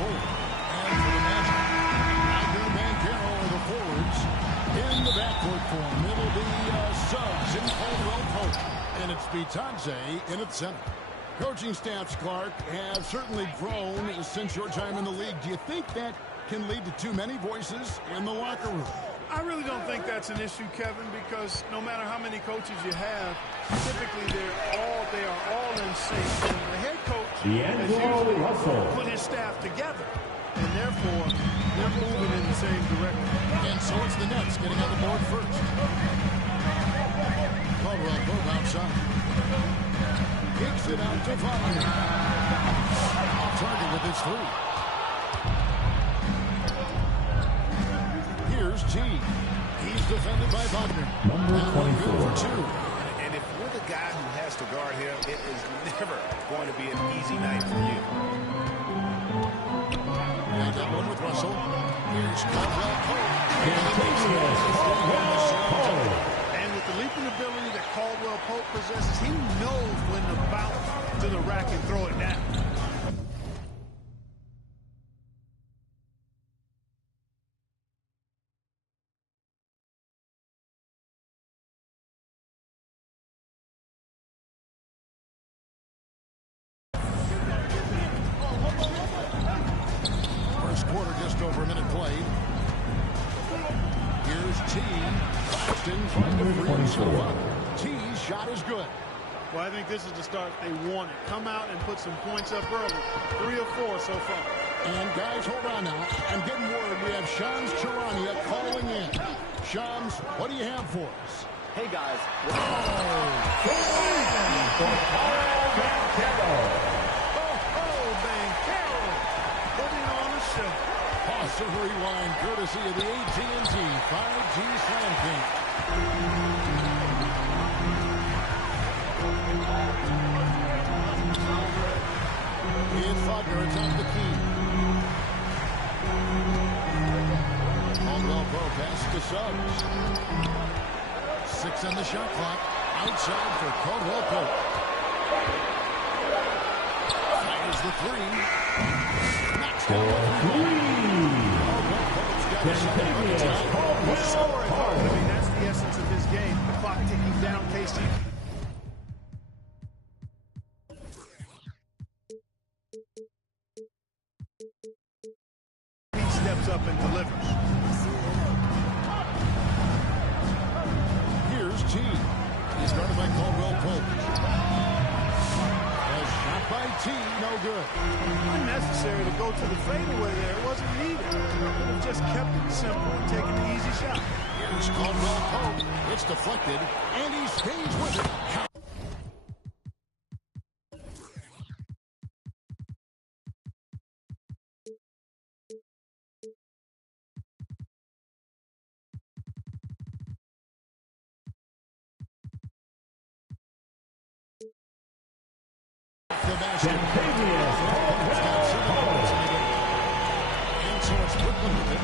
forward. And for the Magic, Wagner, Banchero are the forwards. In the backcourt form, it'll be Suggs and Caldwell Pope. And it's Bitadze in at center. Coaching staffs, Clark, have certainly grown since your time in the league. Do you think that can lead to too many voices in the locker room? I really don't think that's an issue, Kevin, because no matter how many coaches you have, typically they are all in sync. And the head coach has usually put his staff together, and therefore they're moving in the same direction. And so it's the Nets getting on the board first. Caldwell Pope outside. Kicks it out to Wagner. Off target with his three. Here's T. He's defended by Wagner. Number 24. For two. And if you're the guy who has to guard him, it is never going to be an easy night for you. And that one with Russell. Here's Caldwell Pope. And with the leaping ability that Caldwell Pope possesses, he knows when to bounce to the rack and throw it down. First quarter, just over a minute played. Here's T. Claxton trying to free himself up. T's shot is good. Well, I think this is the start they wanted. Come out and put some points up early. 3 of 4 so far. And guys, hold on now. I'm getting word we have Shams Charania calling in. Shams, what do you have for us? Hey guys. Banchero putting on a show. Pause to rewind, courtesy of the AT&T 5G Slam King. It's Wagner atop the key. Caldwell Pope pass to Suggs. 6 on the shot clock. Outside for Caldwell Pope. Fires the three. Knocks down the I mean, that's the essence of his game. The clock ticking down, KC. He steps up and delivers. Here's T. He's guarded by Caldwell Pope. A shot by T, no good. Unnecessary to go to the fadeaway there. It wasn't needed. Could have just kept it simple and taken the easy shot. Here's Caldwell Pope. It's deflected, and he stays with it. The basket. And so it's Brooklyn with it.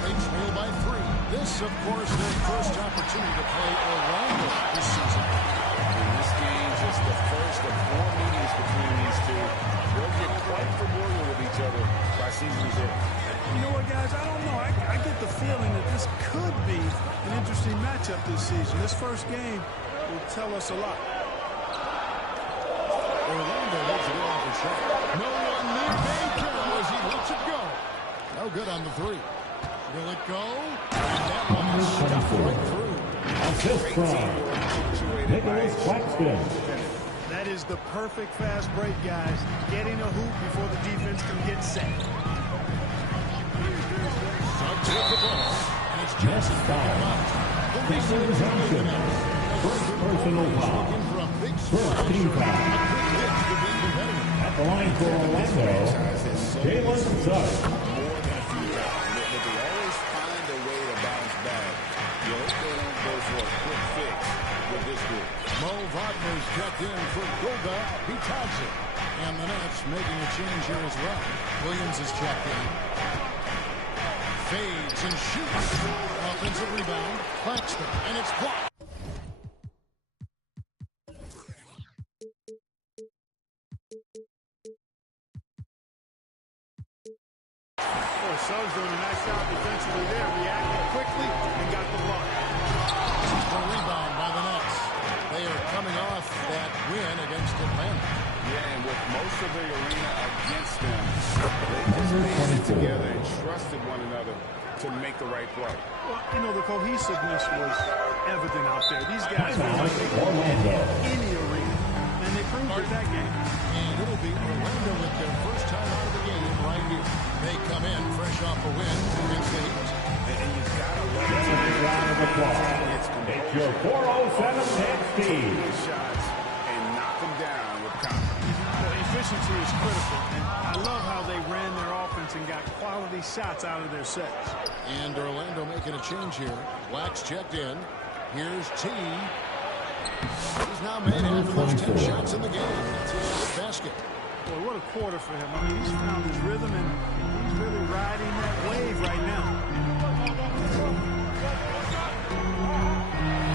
They trail by 3. This, of course, their first opportunity to play Orlando this season. In this game, just the first of 4 meetings between these two. They'll get quite familiar with each other by season's end. You know what, guys? I don't know. I get the feeling that this could be an interesting matchup this season. This first game will tell us a lot. Orlando lets it off a shot. No one near Banchero as he lets it go. No good on the 3. Will it go? And that one is stuffed right through. Assist from Nicholas Claxton. That is the perfect fast break, guys. Getting a hoop before the defense can get set. Suggs with the ball. And it's Johnson picking him out. The reason is Johnson. First personal foul. First team foul. At the line for Orlando, Jalen Suggs. Mo Wagner's checked in for Goga Bitadze. And the Nets making a change here as well. Williams is checked in. Fades and shoots. Offensive rebound. Claxton. And it's blocked. Suggs doing a nice job defensively there, reacted quickly and got the block. A rebound by the Nets. They are coming off that win against Atlanta. Yeah, and with most of the arena against them, they just banded together and trusted one another to make the right play. Well, you know, the cohesiveness was evident out there. These guys feel like they can win any arena, and they proved it that game. And it'll be Orlando with their first time out of the game right here. They come in fresh off a win against the Heat. And you've got to let it Round of applause. It's your 407 team. shots and knock them down with confidence. Well, efficiency is critical, and I love how they ran their offense and got quality shots out of their sets. And Orlando making a change here. Wax checked in. Here's T. He's now made half of those 10 shots in the game. That's a basket. Boy, what a quarter for him. I mean, he's found his rhythm, and he's really riding that wave right now.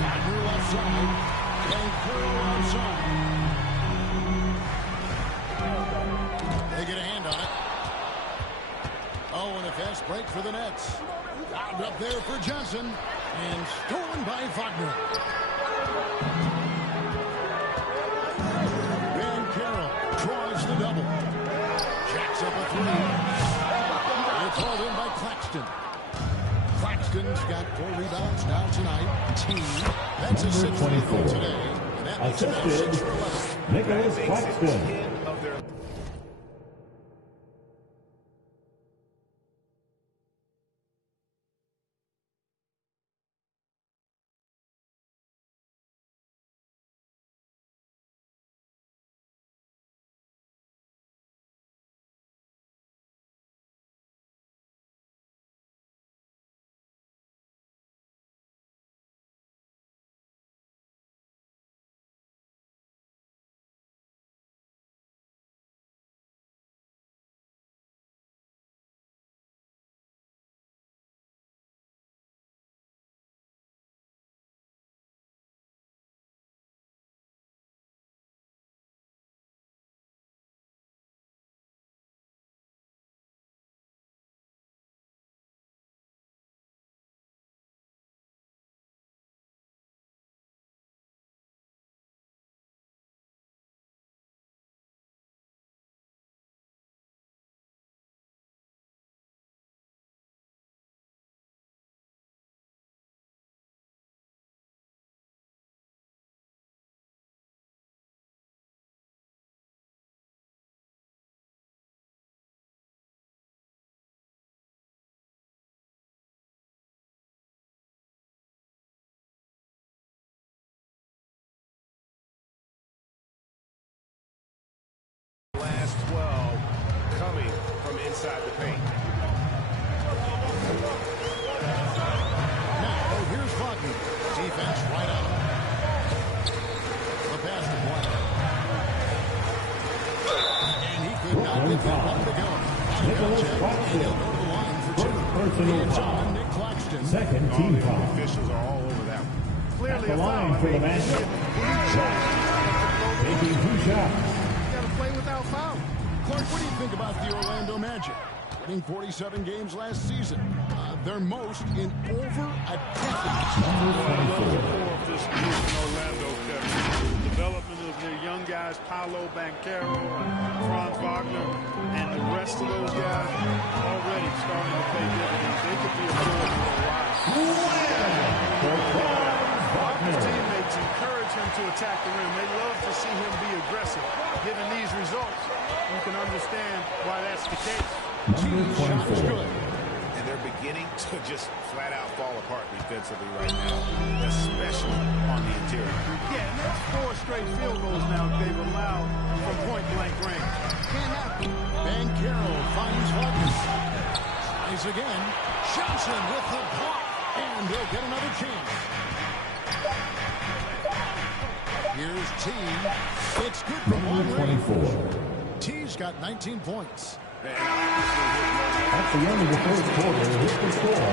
Wagner left side. And Curl outside. They get a hand on it. Oh, and a fast break for the Nets. Out up there for Johnson. And stolen by Wagner. Van Carroll draws the double. Jacks up a three. It's hauled in by Claxton. Claxton's got 4 rebounds now tonight. T. That's a 6th goal today. And that makes it now 6 for 11. Nicholas Claxton. Last 12 coming from inside the paint. Now, here's Wagner. Defense right on. The pass to Wagner. And he could not get that one to go. Nicholas Claxton. First personal foul. Nick Claxton. Second team The foul. officials are all over that one. Clearly The a foul. line for the Magic. Taking 2 shots. Got to play without foul. Clark, what do you think about the Orlando Magic? Winning 47 games last season. Their most in over a decade. Number 24. Of this group in Orlando, Kevin. The development of their young guys, Paolo Banchero, Franz Wagner, and the rest of those guys already starting to pay dividends. They could be a force for a while. His teammates encourage him to attack the rim. They love to see him be aggressive. Given these results, you can understand why that's the case. Number 24. And they're beginning to just flat out fall apart defensively right now, especially on the interior. Yeah, and that's 4 straight field goals now they've allowed from point-blank range. Can't happen. Van Carroll finds Wagner. Tries again. Johnson with the block. And they'll get another chance. Here's T. It's good for Number 24. T's got 19 points. At the end of the first quarter, with the score,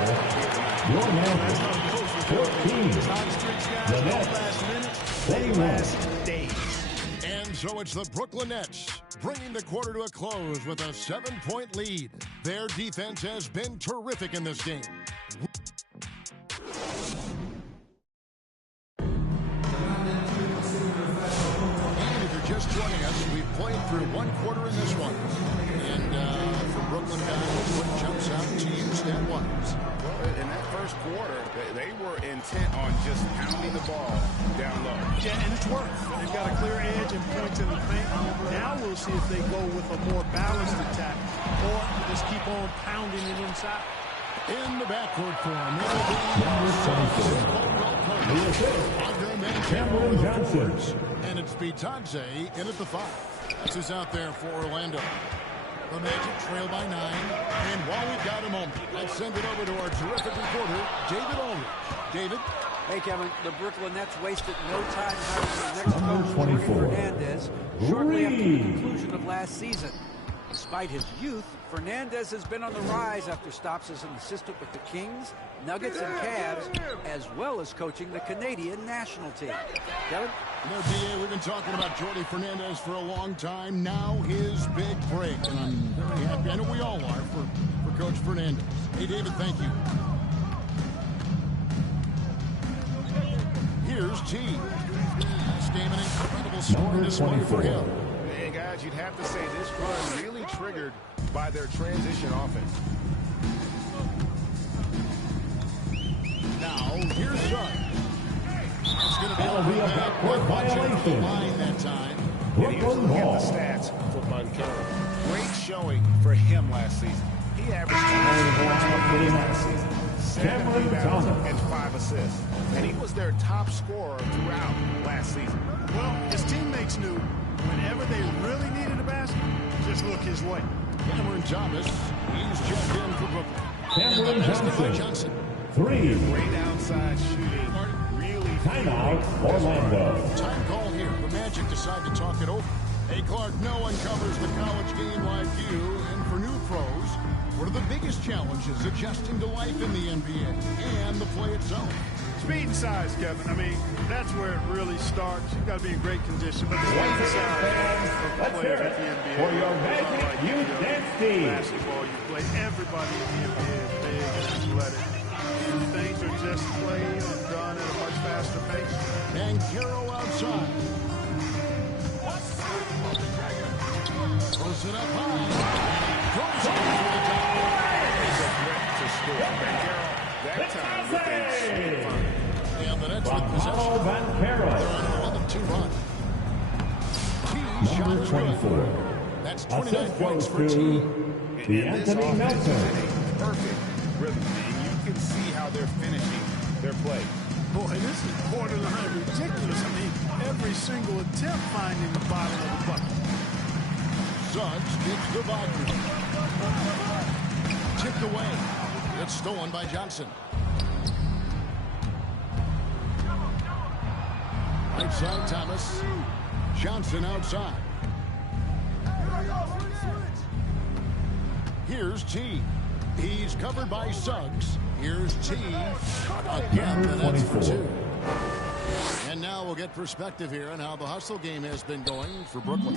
your Magic 14. The Nets 21. And So it's the Brooklyn Nets bringing the quarter to a close with a 7-point lead. Their defense has been terrific in this game. And if you're just joining us, we've played through one quarter in this one. And for Brooklyn guys, what jumps out to you, stat-wise? Well, in that first quarter, they were intent on just pounding the ball down low. Yeah, and it's worked. They've got a clear edge and points in the paint. Now we'll see if they go with a more balanced attack or just keep on pounding it inside. In the backcourt for him, Cameron Johnson. and it's Bitadze in at the 5. That's who's out there for Orlando. The Magic trail by 9. And while we've got a moment, let's send it over to our terrific reporter, David Aldridge. David? Hey, Kevin, the Brooklyn Nets wasted no time hiring the next Number coach, 24. Fernandez, shortly after the conclusion of last season. Despite his youth, Fernandez has been on the rise after stops as an assistant with the Kings, Nuggets, and Cavs, as well as coaching the Canadian national team. Kevin? No, DA, we've been talking about Jordi Fernandez for a long time. Now his big break, and I'm very happy. I know we all are for Coach Fernandez. Hey, David, thank you. Here's T. This game an incredible scoring display for him. And guys, you'd have to say this run really triggered by their transition offense. Now, here's Suggs. It's going to be That'll be a backcourt violation. Line that time. And here's a look at the stats for Banchero. Great showing for him last season. He averaged 22 points last season, 7 rebounds, and 5 assists. And he was their top scorer throughout last season. Well, his teammates knew whenever they really needed a basket, just look his way. Cameron Thomas, he's checked in for Brooklyn. Cameron Johnson. 3. Great outside shooting. Really. Timeout, Orlando. Time call here. The Magic decide to talk it over. Hey, Clark, no one covers the college game like you. And for new pros, what are the biggest challenges adjusting to life in the NBA and the play itself? Speed and size, Kevin. I mean, that's where it really starts. You've got to be in great condition. But the speed and size of the players at the NBA. For your Magic Youth Dance Team. Basketball, you play. Everybody in the NBA is big and athletic. And things are just played and done at a much faster pace. And Carroll outside. Throws it up high. Goes over the top. He's a threat to score. Banchero, that time with a sweet run. Yeah, but that's with possession. They're on an 11-2 run. T shot Number is good. 24. That's 29 Assist points goes for T. to the And this Anthony offense is in Melton. a perfect rhythm. And you can see how they're finishing their play. Boy, this is borderline ridiculous. I mean, every single attempt finding the bottom of the bucket. Suggs gets the Wagner. Tipped away. It's stolen by Johnson. Right side, Thomas. Johnson outside. Here's T. He's covered by Suggs. Here's T. Again, and that's for 2. And now we'll get perspective here on how the hustle game has been going for Brooklyn.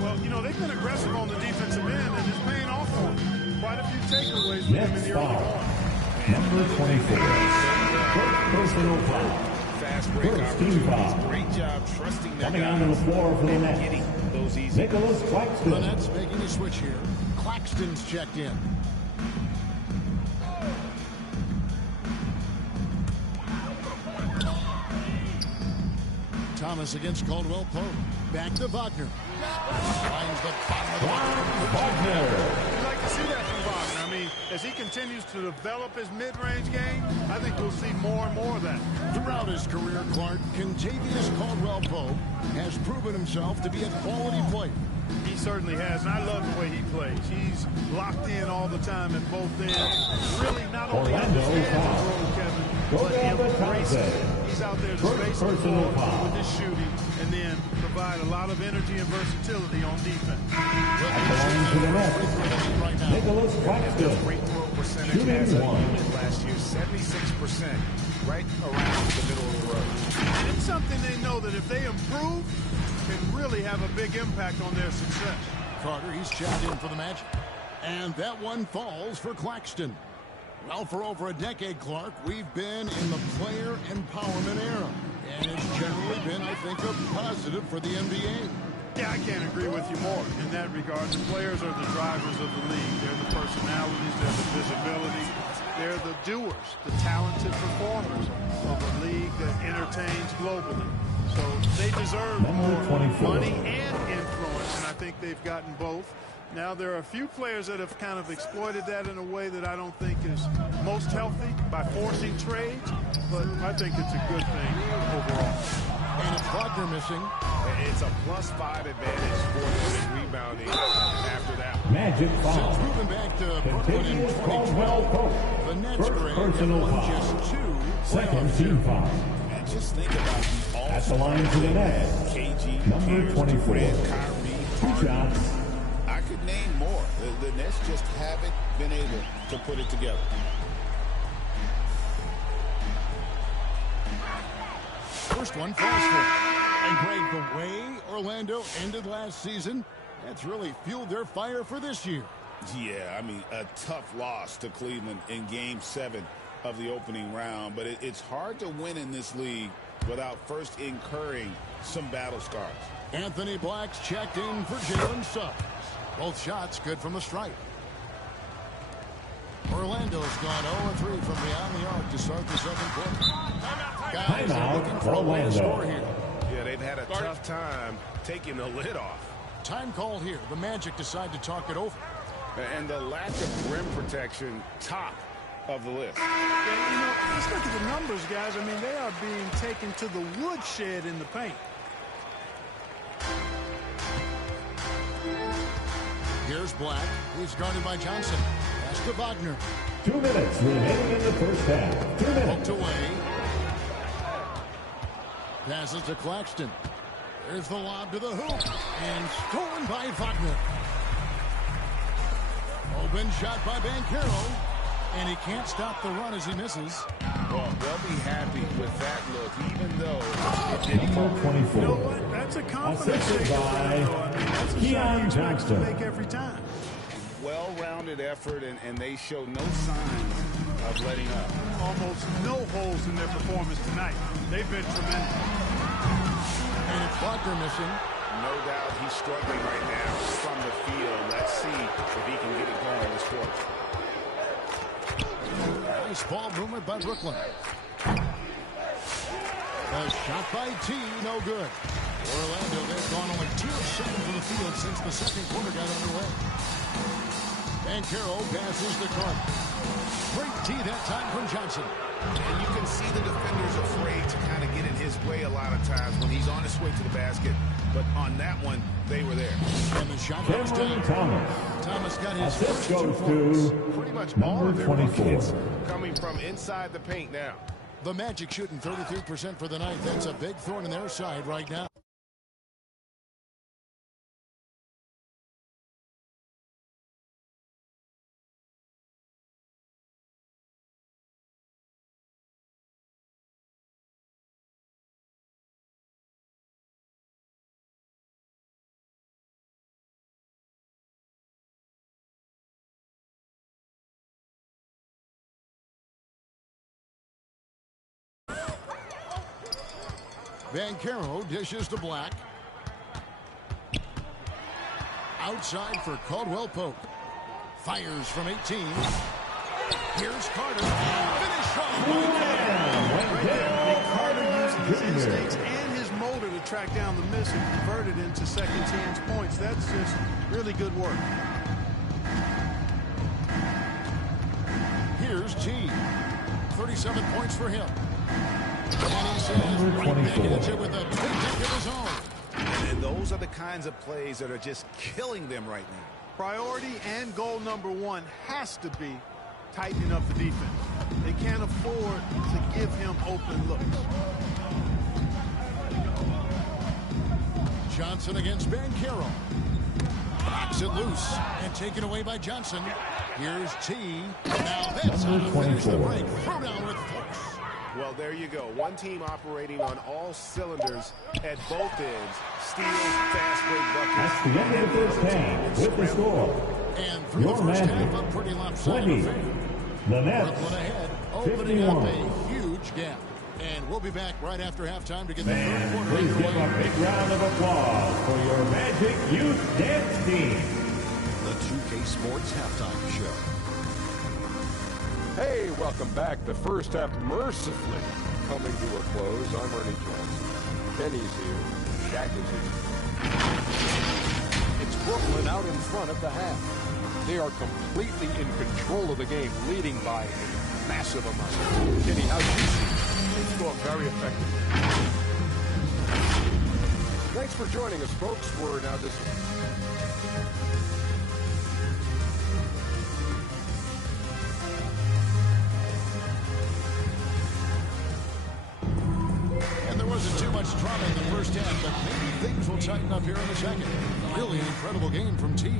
Well, you know, they've been aggressive on the defensive end, and it's paying off for them. Quite a few takeaways for them in the early going. Number 24. First personal foul. Fast break opportunities. Great job trusting that Coming guy. onto the floor for the and Nets. getting those easy. Nicholas The Claxton. Nets making a switch here. Claxton's checked in. Thomas against Caldwell Pope. Back to Wagner. Finds the bottom of the Wagner. You'd like to see that from Wagner. I mean, as he continues to develop his mid-range game, I think we'll see more and more of that. Throughout his career, Clark, Contavious Caldwell Pope has proven himself to be a quality player. He certainly has, and I love the way he plays. He's locked in all the time at both ends. Really not only Orlando understands his foul. role, Kevin, Go but down the embraces it. concept. He's out there to First space the personal floor foul. with his shooting and then provide a lot of energy and versatility on defense. Belonging to the Nets. Right now. Nicholas Claxton. Free throw percentage Shooting as a 1. unit last year, 76%, right around the middle of the road. It's something they know that if they improve, can really have a big impact on their success. Carter, he's checked in for the Magic. And that one falls for Claxton. Well, for over a decade, Clark, we've been in the player empowerment era. And it's generally been, I think, a positive for the NBA. Yeah, I can't agree with you more in that regard. The players are the drivers of the league. They're the personalities, they're the visibility, they're the doers, the talented performers of a league that entertains globally. So they deserve more money and influence, and I think they've gotten both. Now, there are a few players that have kind of exploited that in a way that I don't think is most healthy by forcing trades, but I think it's a good thing overall. And it's Wagner missing. It's a +5 advantage for the rebounding after that. Magic foul. Since moving back to Brooklyn in 2012, the Nets grade just 2 second team foul. And just think about all At the line to the Nets, KG, number 24. Kyrie, 2 shots. I could name more. The Nets just haven't been able to put it together. First one falls for him. And Greg, the way Orlando ended last season, that's really fueled their fire for this year. Yeah, I mean, a tough loss to Cleveland in Game 7 of the opening round. But it's hard to win in this league without first incurring some battle scars. Anthony Black's checked in for Jalen Suggs. Both shots good from the stripe. Orlando's gone 0-3 from beyond the arc to start the second quarter. Guys are looking for a way to score here. Yeah, they've had a tough time taking the lid off. Time call here. The Magic decide to talk it over. And the lack of rim protection, top of the list. Yeah, you know, let's look at the numbers, guys. I mean, they are being taken to the woodshed in the paint. Here's Black. He's guarded by Johnson. Pass to Wagner. 2 minutes remaining in the first half. 2 minutes. Poked away. Passes to Claxton. There's the lob to the hoop. And stolen by Wagner. Open shot by Banchero. And he can't stop the run as he misses. Well, they'll be happy with that look, even though it didn't go. 24. You know what? That's a confidence Assisted shaker. by I mean, that's a shot you expect to Johnston. make every time. Well-rounded effort, and they show no signs of letting up. Almost no holes in their performance tonight. They've been tremendous. And it's Wagner missing. No doubt he's struggling right now from the field. Let's see if he can get it going this quarter. Nice ball movement by Brooklyn. A shot by T, no good. Orlando, they've gone only 2 of 7 from the field since the second quarter got underway. Banchero passes to Carter. Great T that time from Johnson. And you can see the defenders afraid to kind of get in his way a lot of times when he's on his way to the basket. But on that one, they were there. And the shot goes down. Thomas got his first 2 goes points. to Pretty much all of their 24. kids coming from inside the paint now. The Magic shooting 33% for the night. That's a big thorn in their side right now. Banchero dishes to Black. Outside for Caldwell Pope. Fires from 18. Here's Carter. Finish strong. Right there. Carter using his instincts and his motor to track down the miss and convert it into second chance points. That's just really good work. Here's T. 37 points for him. And he says right back into it with a twin deck of his own. And those are the kinds of plays that are just killing them right now. Priority and goal number 1 has to be tightening up the defense. They can't afford to give him open looks. Johnson against Banchero. Knocks it loose and taken away by Johnson. Here's T. Now that's how to finish the break. Throw down with force. Well, there you go. One team operating on all cylinders at both ends. Steals, fast break buckets. That's the end of the first half with the score. And through the first half, a pretty lopsided affair. The Nets, Brooklyn ahead, opening up 51. a huge gap. And we'll be back right after halftime to get the third And quarter please give underway. a big round of applause for your Magic Youth Dance Team. The 2K Sports Halftime Show. Hey, welcome back. The first half mercifully coming to a close. I'm Ernie Johnson. Kenny's here. Shaq is here. It's Brooklyn out in front of the half. They are completely in control of the game, leading by a massive amount. Kenny, how do you see it? It's going very effective. Thanks for joining us, folks. We're now just... And there wasn't too much drama in the first half, but maybe things will tighten up here in the second. Really an incredible game from T.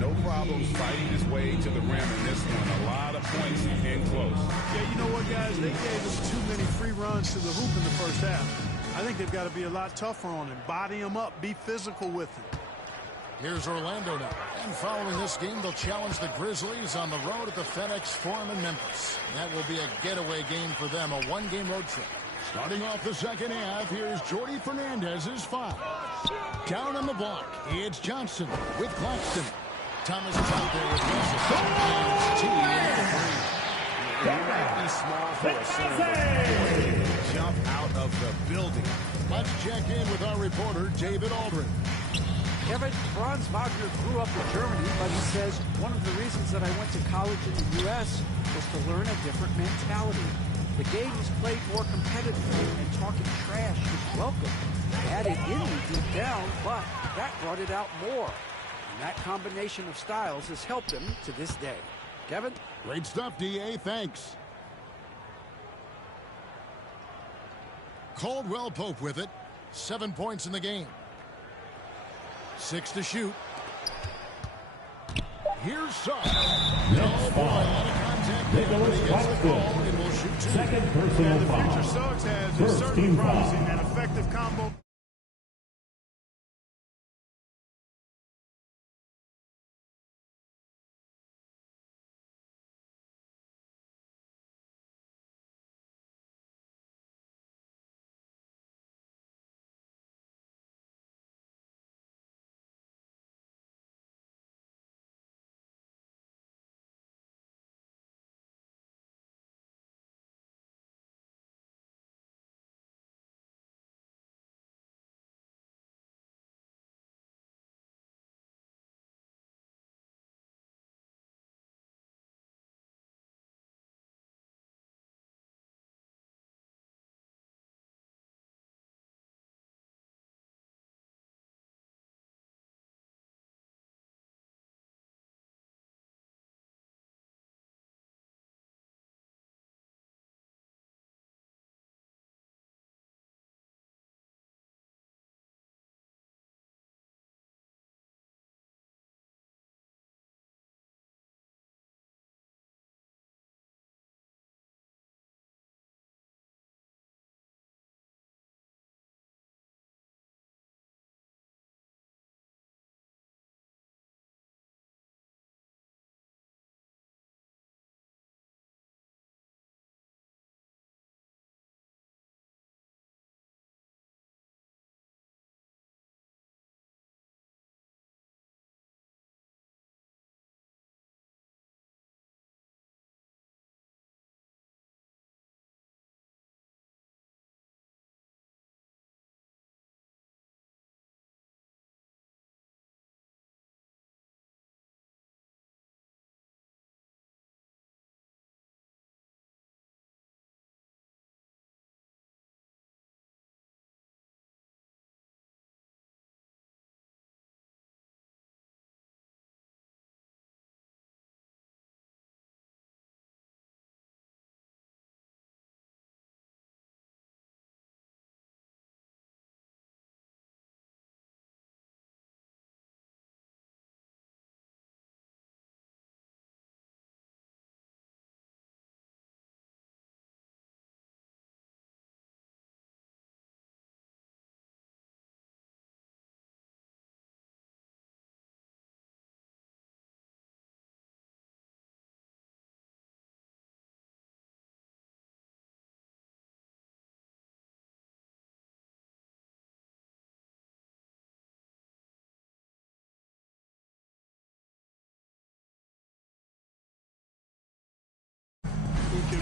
No problems fighting his way to the rim in this one. A lot of points and close. Yeah, you know what, guys? They gave us too many free runs to the hoop in the first half. I think they've got to be a lot tougher on him. Body him up. Be physical with him. Here's Orlando now. And following this game, they'll challenge the Grizzlies on the road at the FedEx Forum in Memphis. That will be a getaway game for them, a one-game road trip. Starting off the second half, here's Jordy Fernandez's foul. Down on the block, it's Johnson with Claxton. Thomas is out there with Russell. And it's T in the three. He might be small for a center, but he can jump out of the building. Let's check in with our reporter, David Aldrin. Kevin, Franz Wagner grew up in Germany, but he says one of the reasons that I went to college in the U.S. was to learn a different mentality. The game is played more competitively, and talking trash is welcome. Had it in me deep down, but that brought it out more. And that combination of styles has helped him to this day. Kevin? Great stuff, D.A. Thanks. Caldwell Pope with it. 7 points in the game. 6 to shoot. Here's Suggs. No boy, out of contact there, but he gets the call and will shoot 2. Second personal The foul. future Suggs has is First certainly team foul. promising. An effective combo.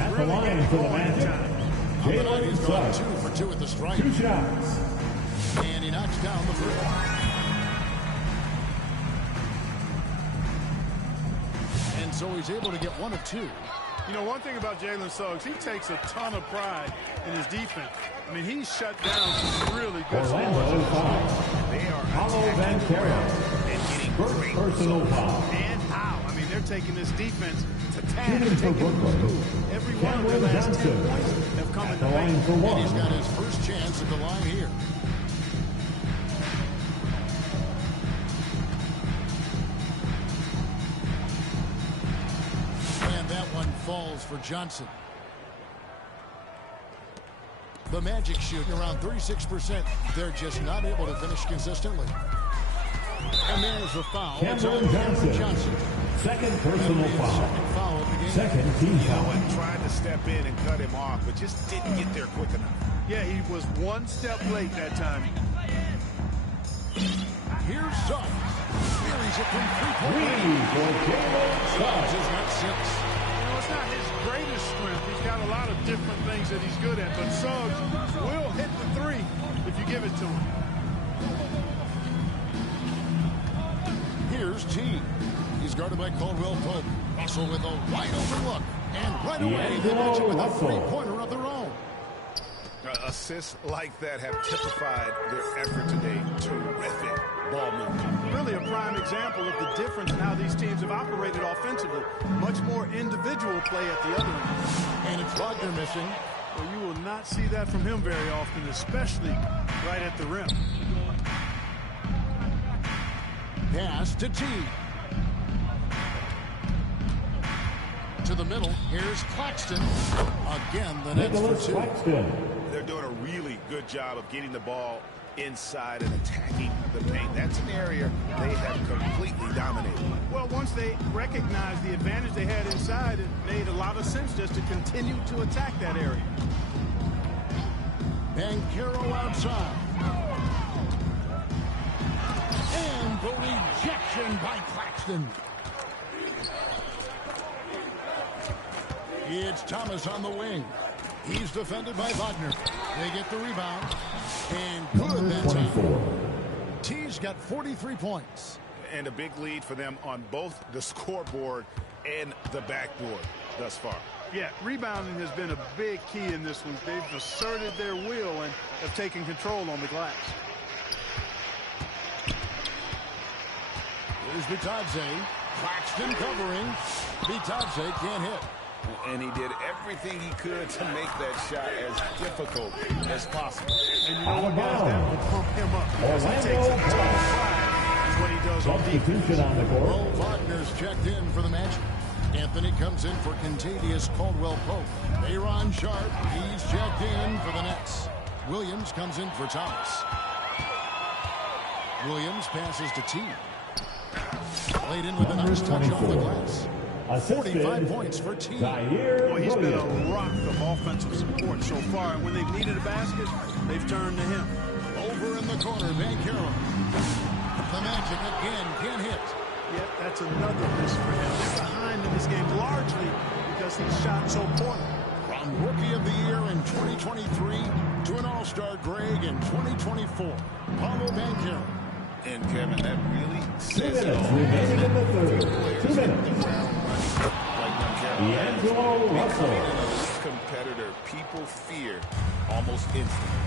At the really line getting for the going at Magic, times. Jalen He's gone Suggs. 2 for 2 at the stripe. 2 shots. And he knocks down the first one. And so he's able to get 1 of 2. You know, one thing about Jalen Suggs, he takes a ton of pride in his defense. I mean, he's shut down some really good Orlando scores. foul. They are Paulo Banchero. and getting First great personal foul. And how? I mean, they're taking this defense to task. Shooting for Taking it to Brooklyn. school. Every one of their Cameron last 10 Johnson. points have come At in the the line paint. for And 1. he's got his first chance at the line here. And that one falls for Johnson. The Magic shooting around 36%. They're just not able to finish consistently. And there's the foul. It's on Cameron Johnson. Second personal foul. Second foul of the game. Second team You know foul. what? Tried to step in and cut him off, but just didn't get there quick enough. Yeah, he was one step late that time. Here's Suggs. Here he's at from 3-point Three range. for Jalen Suggs Suggs. has got 6. You know, it's not his greatest strength. He's got a lot of different things that he's good at, but Suggs will hit the 3 if you give it to him. Here's T. He's guarded by Caldwell Pope. Russell with a wide open look. And right away, they match it with a Russell. three-pointer of their own. Assists like that have typified their effort today. Terrific ball movement. Really a prime example of the difference in how these teams have operated offensively. Much more individual play at the other end. And it's Wagner missing. Well, you will not see that from him very often, especially right at the rim. Pass to T. To the middle. Here's Claxton. Again, the Nets Nicholas for 2. Claxton. They're doing a really good job of getting the ball inside and attacking the paint. That's an area they have completely dominated. Well, once they recognized the advantage they had inside, it made a lot of sense just to continue to attack that area. Banchero outside. And the rejection by Claxton. It's Thomas on the wing. He's defended by Wagner. They get the rebound. And good that time. 24. T's got 43 points. And a big lead for them on both the scoreboard and the backboard thus far. Yeah, rebounding has been a big key in this one. They've asserted their will and have taken control on the glass. Here's Bitadze. Claxton covering. Bitadze can't hit. And he did everything he could to make that shot as difficult as possible. And you know what, guys, that will pump him up. Because he takes a ton of pride in what he does on defense. Substitution on the court. Well, Wagner's checked in for the Magic. Anthony comes in for Contavious Caldwell Pope. Aaron Sharp, he's checked in for the Nets. Williams comes in for Thomas. Williams passes to T. Played in with a nice touch off the glass. 45 points for T. Boy, he's been a rock of offensive support so far, and when they've needed a basket, they've turned to him. Over in the corner, Banchero. The Magic again can't hit. Yet that's another miss for him. They're behind in this game largely because he shot so poorly. From Rookie of the Year in 2023 to an All-Star Greg in 2024, Paulo Banchero. And Kevin, that really 2 says it minutes all. remaining in the third. Players 2 hit minutes. the ground running like Banchero. D'Angelo Becoming Russell. an elite competitor people fear almost instantly.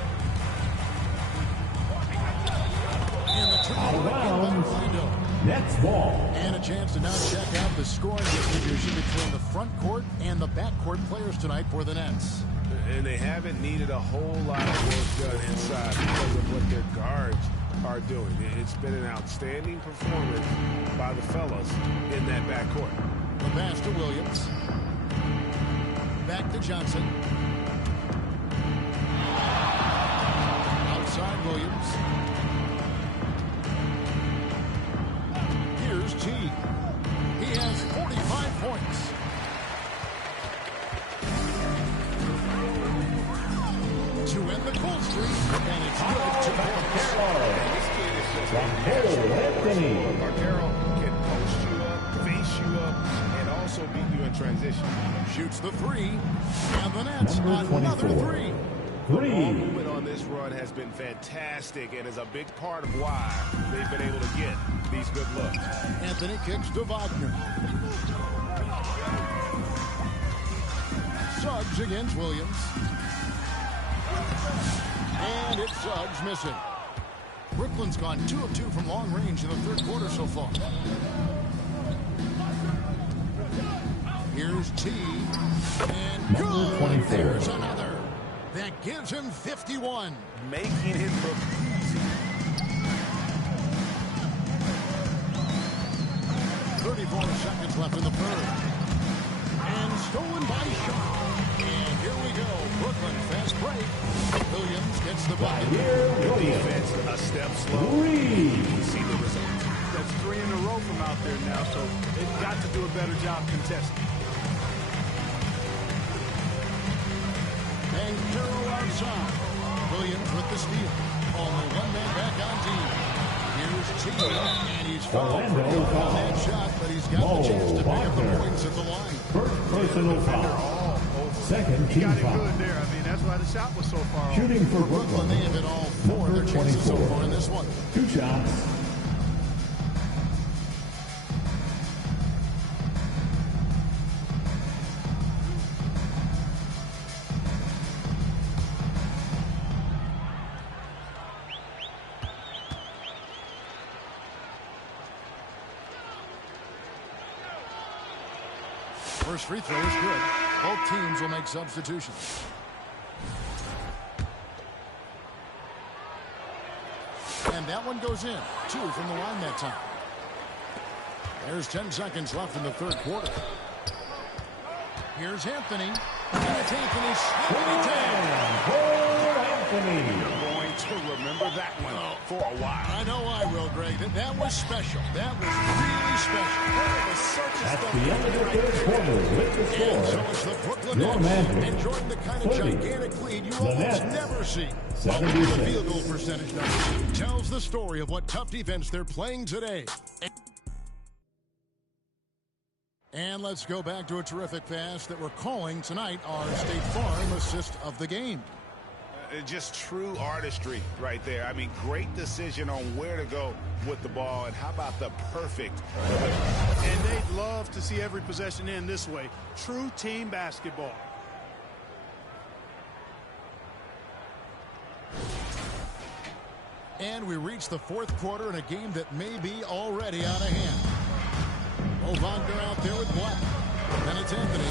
And the Out of turnover bounds. by Orlando. Nets ball. And a chance to now check out the scoring distribution between the front court and the back court players tonight for the Nets. And they haven't needed a whole lot of work done inside because of what their guards are doing. It's been an outstanding performance by the fellas in that backcourt. The pass to Williams. Back to Johnson. Outside Williams. Here's T. He has 45 points. To end the cool streak, and it's good to From Anthony. Banchero can post you up, face you up, and also beat you in transition. shoots the three. And the Nets Number another 24. three. The ball movement on this run has been fantastic and is a big part of why they've been able to get these good looks. Anthony kicks to Wagner. Suggs against Williams. And it's Suggs missing. Brooklyn's gone 2 of 2 from long range in the third quarter so far. Here's T. And Number 24. There's another. That gives him 51. Making it look easy. 34 seconds left in the third. And stolen by Shaw. And here we go. Brooklyn fast break. Williams gets the bucket. The defense a step slow. You can see the results. That's 3 in a row from out there now, so they've got to do a better job contesting. And Carroll outside. Williams with the steal. Only one man back on team. Here's T. And he's fouled for the that shot, but he's got the chance to pick up the points at the line. First personal foul. Second He team got it foul. good there. I mean, that's why the shot was so far off. Shooting for Brooklyn, they have hit all 4 of their Number chances so 24. far in this one. 2 shots. First free throw is good. Both teams will make substitutions. And that one goes in. 2 from the line that time. There's 10 seconds left in the third quarter. Here's Anthony. And it's Anthony slamming Anthony. You're going to remember that one for a while. I know I will, Greg. That was special. That was really special. That's the end of the third quarter with the And so score. it's the Brooklyn Your Nets Magic, enjoying the kind of 30. gigantic lead you The almost Nets, never see. 76. The field goal percentage number tells the story of what tough defense they're playing today. And let's go back to a terrific pass that we're calling tonight our State Farm assist of the game. Just true artistry right there. I mean, great decision on where to go with the ball, and how about the perfect delivery. And they'd love to see every possession end this way. True team basketball. And we reach the fourth quarter in a game that may be already out of hand. Wagner out there with Black. Then it's Anthony.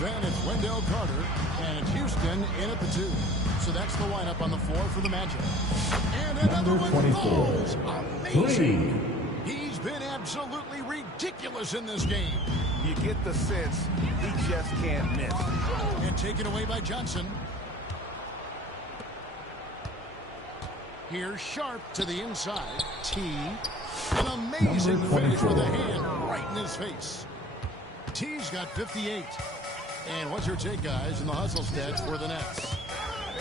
Then it's Wendell Carter. And it's Houston in at the 2. So that's the lineup on the floor for the Magic. And another Number one 24. falls. Amazing. 3. He's been absolutely ridiculous in this game. You get the sense he just can't miss. And taken away by Johnson. Here's Sharp to the inside. T. An amazing Number finish with a 24. hand right in his face. T's got 58. And what's your take, guys, in the hustle stats for the Nets?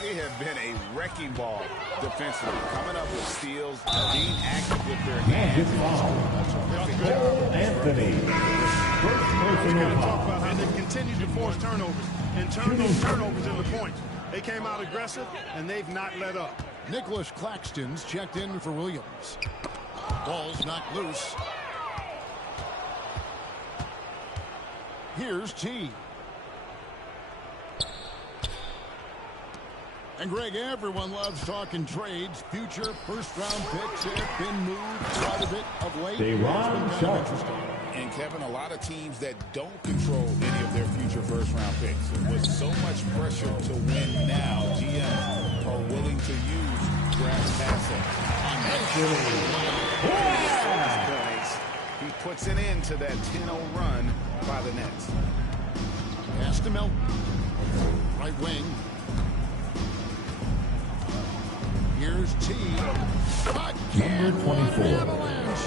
They have been a wrecking ball defensively, coming up with steals, being active with their Magic hands. foul. Cole Anthony. First personal Talk foul. about how they continued to force turnovers and turn those turnovers into points. They came out aggressive, and they've not let up. Nicholas Claxton's checked in for Williams. Ball's knocked loose. Here's T. And Greg, everyone loves talking trades. Future first-round picks have been moved quite a bit of late. De'Ron It's been kind of Sharp. interesting. And Kevin, a lot of teams that don't control any of their future first-round picks. With so much pressure to win now, GMs are willing to use draft assets. Points. He puts an end to that 10-0 run by the Nets. Pass to Melton. Right wing. Here's T. Again, Number 24. avalanche.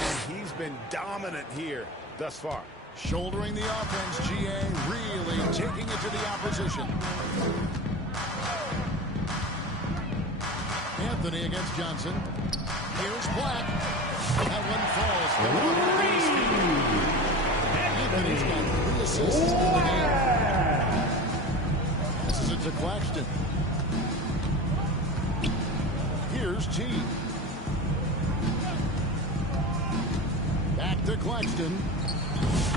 And he's been dominant here thus far. Shouldering the offense, GA really taking it to the opposition. Anthony against Johnson. Here's Black. That one falls. And Anthony's got 3 assists in the game. Passes it to Claxton. Here's T. Back to Claxton.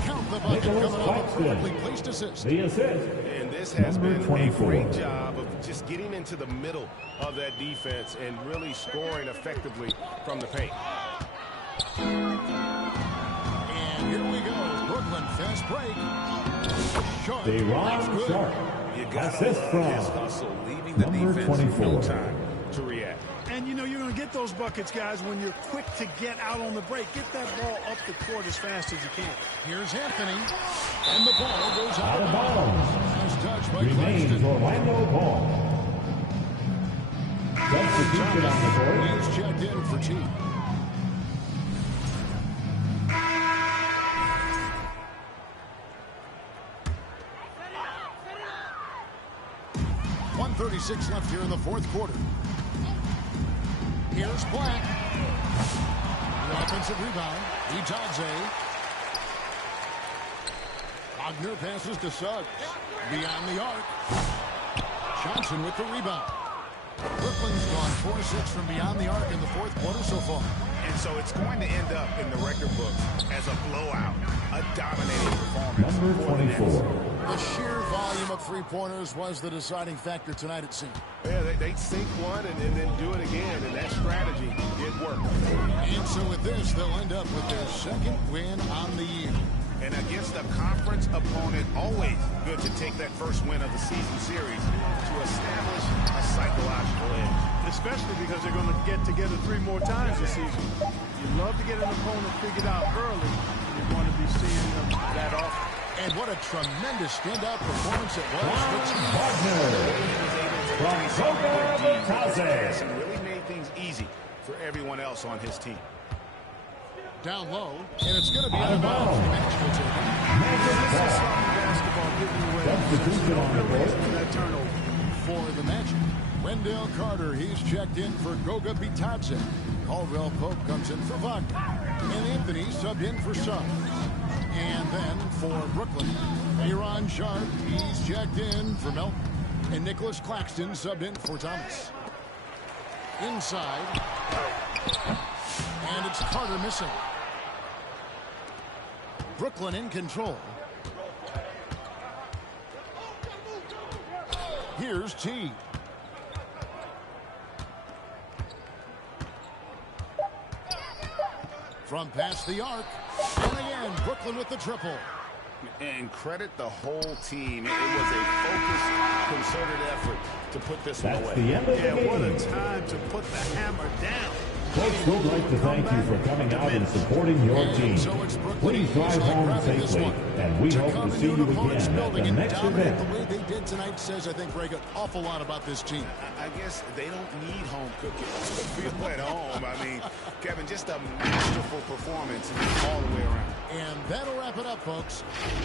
Count the bucket coming up. Perfectly placed assist. The assist. And this has Number been 24. a great job of just getting into the middle of that defense and really scoring effectively from the paint. And here we go. Brooklyn fast break. Sharp. De'Ron Sharp. You got Assist his from hustle, leaving the number defense 24. no time to react. And, you know, you're going to get those buckets, guys, when you're quick to get out on the break. Get that ball up the court as fast as you can. Here's Anthony. And the ball goes Out of bounds. Nice touch by Remains Claxton. Orlando Ball. Substitution on the court. He's checked in for T. .136 left here in the fourth quarter. Here's Black. The offensive rebound. Itadze. Wagner passes to Suggs. Beyond the arc. Johnson with the rebound. Brooklyn's gone 4-6 from beyond the arc in the fourth quarter so far. And so it's going to end up in the record books as a blowout, a dominating performance. Number 24. The sheer volume of three-pointers was the deciding factor tonight, it seemed. Yeah, they sink one and then do it again, and that strategy did work. And so with this, they'll end up with their second win on the year. And against a conference opponent, always good to take that first win of the season series to establish a psychological edge. Especially because they're going to get together 3 more times this season. You love to get an opponent figured out early. You're going to be seeing them that often. And what a tremendous standout performance it was. And really made things easy for everyone else on his team. Down low, and it's going to be out of bounds. Basketball giving away. Substitution on the court. That turnover. For the Magic, Wendell Carter, he's checked in for Goga Bitadze. Caldwell Pope comes in for Wagner. And Anthony subbed in for Suggs. And then for Brooklyn, De'Ron Sharp, he's checked in for Melton. And Nicholas Claxton subbed in for Thomas. Inside. And it's Carter missing. Brooklyn in control. Here's T. From past the arc. And again, Brooklyn with the triple. And credit the whole team. It was a focused, concerted effort to put this one That's away. the end of the game. What a time to put the hammer down. Folks, we'd like to thank you for coming out and supporting your team. Please drive home safely, and we hope to see you again at the next event. The way they did tonight says, I think, Greg, an awful lot about this team. I guess they don't need home cooking to feel at home. I mean, Kevin, just a masterful performance all the way around. And that'll wrap it up, folks.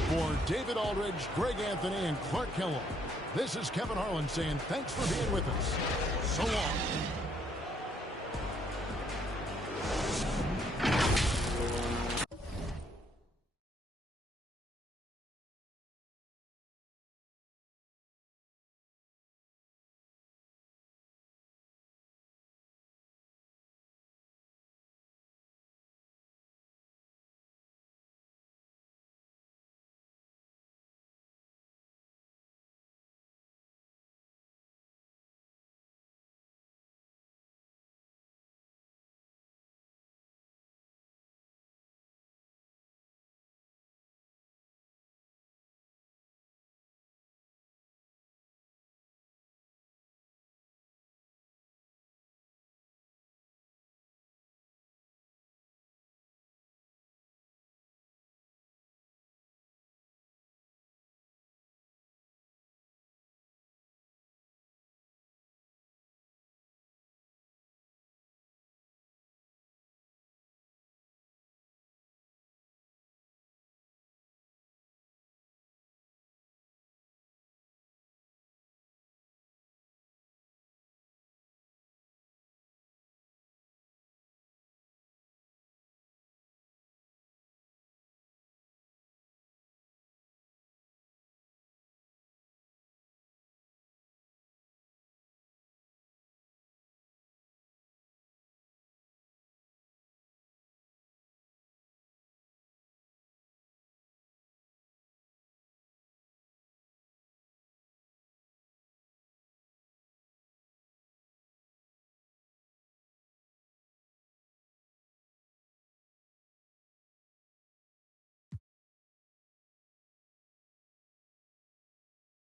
For David Aldridge, Greg Anthony, and Clark Kellogg, this is Kevin Harlan saying thanks for being with us. So long.